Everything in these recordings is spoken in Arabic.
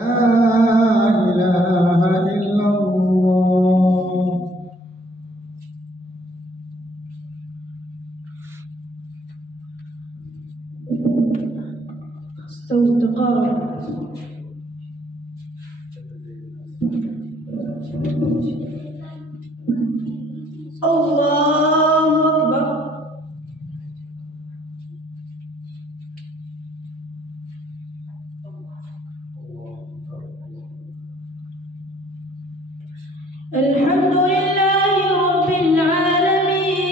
إله إلا الله. استووا استقاموا. الله أكبر. الحمد لله رب العالمين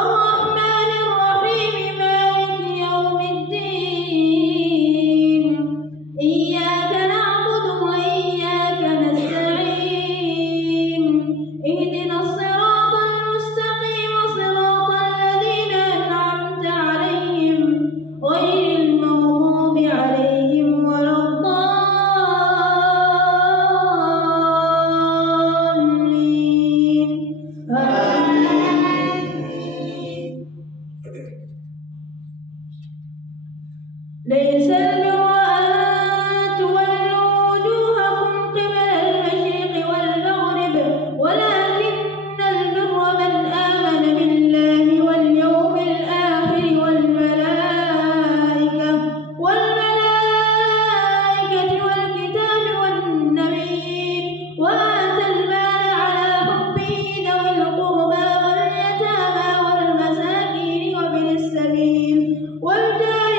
الرحمن الرحيم مالك يوم الدين إياك نعبد وإياك نستعين اهدنا الصراط المستقيم صراط الذين أنعمت عليهم غير المغضوب عليهم ولا ليس البر أن تولوا وجوهكم قبل المشرق والمغرب ولكن البر من آمن بالله واليوم الآخر والملائكة والكتاب والنبيين وآتى المال على حبه ذوي القربى واليتامى والمساكين وابن السبيل والجار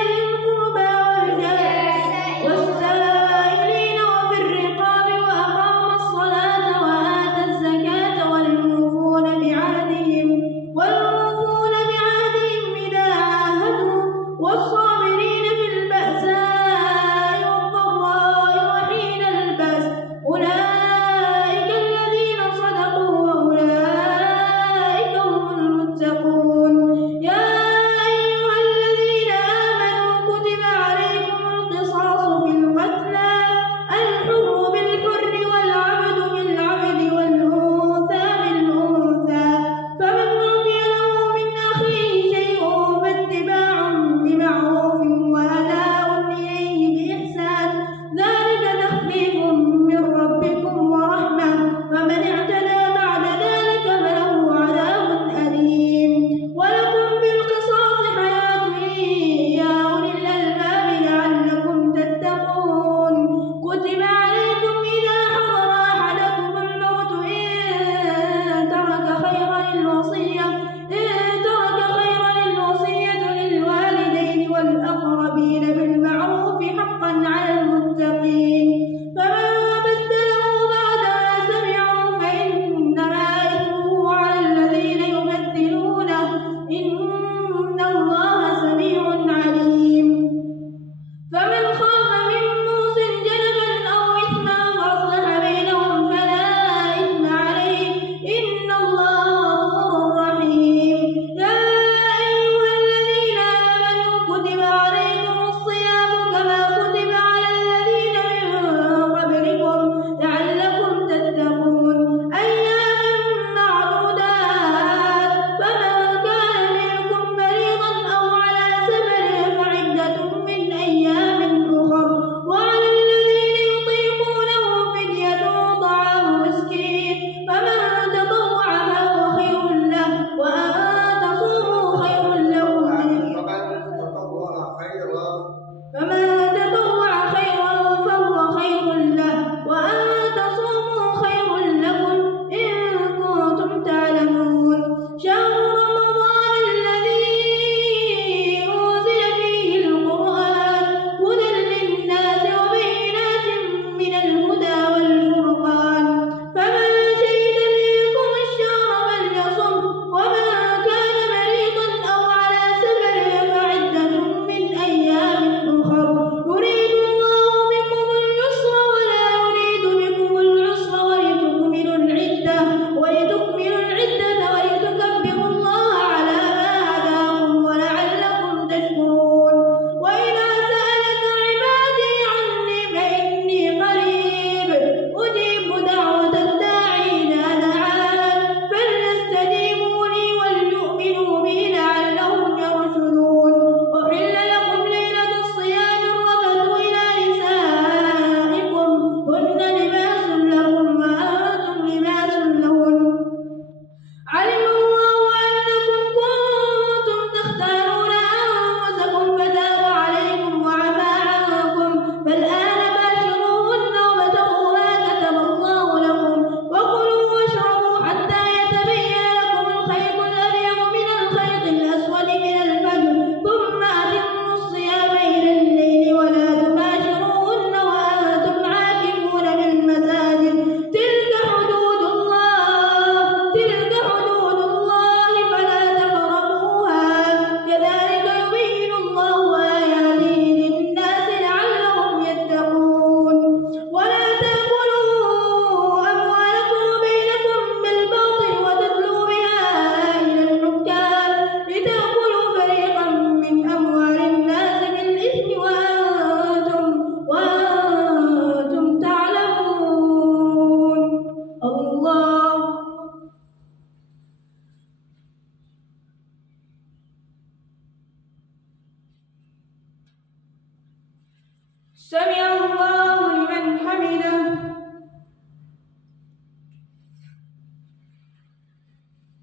سمع الله لمن حمده.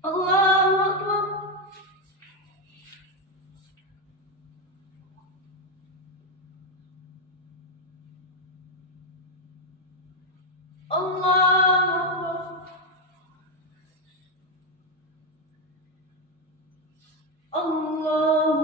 الله أكبر. الله أكبر. الله.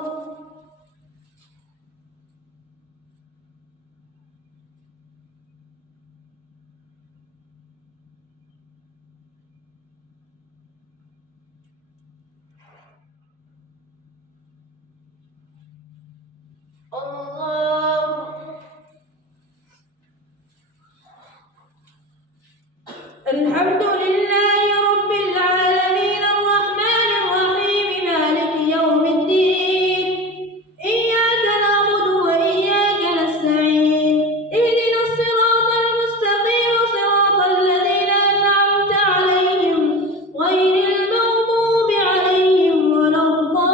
الله. الحمد لله رب العالمين الرحمن الرحيم مالك يوم الدين إياك نعبد وإياك نستعين اهدنا الصراط المستقيم صراط الذين أنعمت عليهم غير المغضوب عليهم ولا الضالين.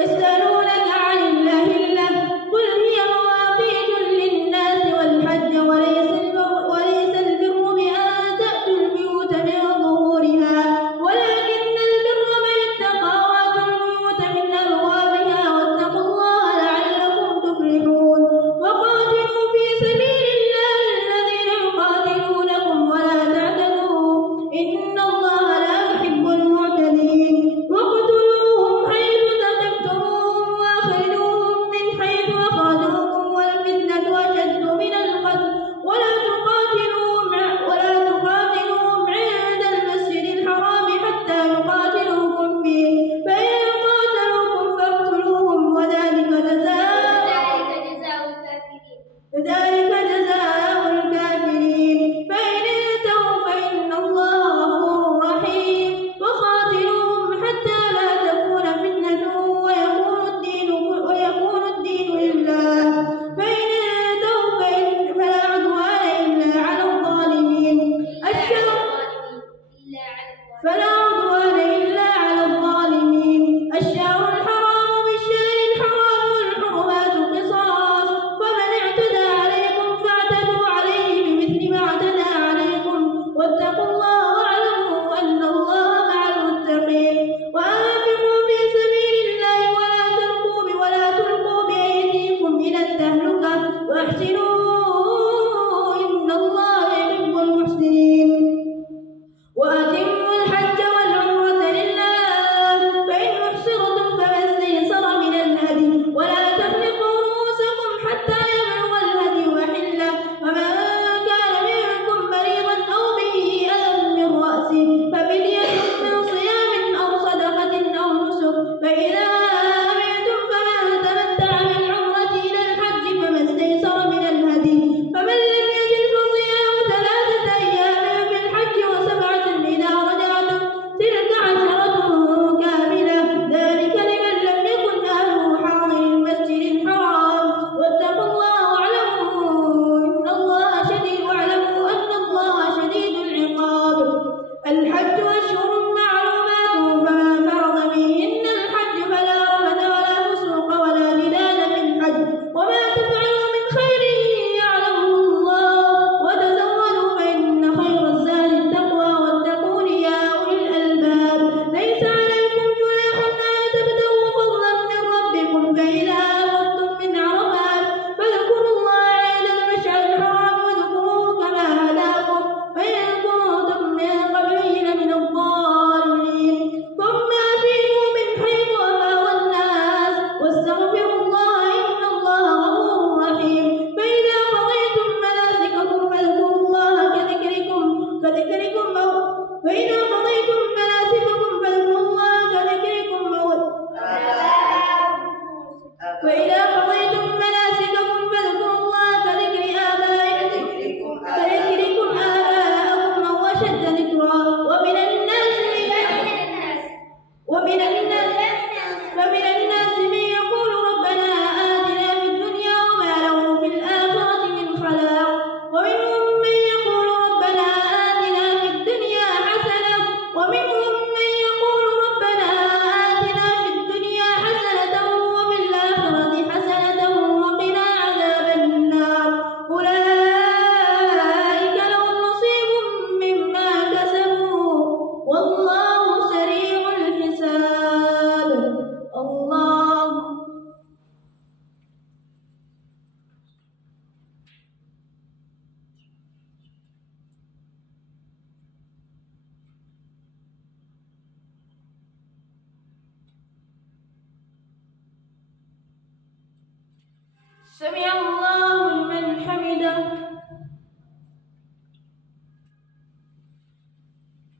يسألونك عن الأهلة قل هي مواقيت للناس والحج وليس البر بأن تأتوا البيوت من ظهورها ولكن البر من اتقى وأتوا البيوت من أبوابها واتقوا الله لعلكم تفلحون. وقاتلوا في سبيل الله الذين يقاتلونكم ولا تعتدوا إن الله لا يحب المعتدين. واقتلوهم حيث ثقفتموهم وأخرجوهم من حيث أخرجوكم والفتنة أشد من القتل ولا تقاتلوهم عند المسجد الحرام حتى يقاتلوكم فيه فإن قاتلوكم فاقتلوهم وذلك جزاء الكافرين. فإن انتهوا فإن الله غفور رحيم. وقاتلوهم حتى لا تكون فتنة ويكون الدين لله. فإن انتهوا فلا عدوان إلا على الظالمين. الشهر الحرام بالشهر الحرام والحرمات قصاص فمن اعتدى عليكم فاعتدوا عليه بمثل ما اعتدى عليكم واتقوا الله واعلموا أن الله مع المتقين. وأنفقوا في سبيل الله ولا تلقوا بأيديكم إلى التهلكة واحسنوا إن الله يحب المحسنين. وأتموا الحج والعمرة لله فإن أحصرتم فما استيسر من الهدي ولا تحلقوا رؤوسكم حتى يبلغ الهدي محله ومن كان منكم مريضا أو به أذى من رأسه ففدية من صيام أو صدقة أو نسك فإذا أمنتم فمن تمتع بالعمرة إلى الحج فما استيسر من الهدي فمن لم يجد فصيام 3 أيام في الحج و7 إذا رجعتم تلك 10 كاملة ذلك لمن لم يكن أهله حاضر المسجد الحرام. واتقوا الله واعلموا أن الله شديد العقاب. الحج أشهر معلومات فمن فرض فيهن الحج فلا رفث ولا فسوق ولا جدال في الحج وما تفعلوا من خير يعلمه الله وتزودوا فإن خير الزاد التقوى واتقون يا أولي الألباب. ليس عليكم جناح أن تبتغوا فضلا من ربكم فإذا أفضتم من عرفات فاذكروا الله عند المشعر الحرام واذكروه كما هداكم وإن كنتم من قبله لمن الضالين. ثم أفيضوا من حيث أفاض الناس واستغفروا الله إن الله غفور رحيم. فإذا قضيتم مناسككم فاذكروا الله كذكركم آباءكم أو أشد ذكرا. ومن الناس من يقول ربنا آتنا في الدنيا وما له في الآخرة من خلاق. ومنهم من يقول ربنا آتنا في الدنيا حسنة ومنهم من يقول سمع الله لمن حمده.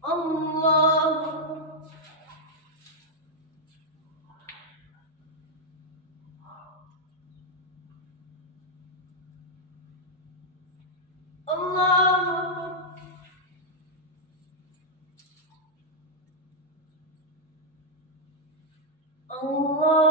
الله الله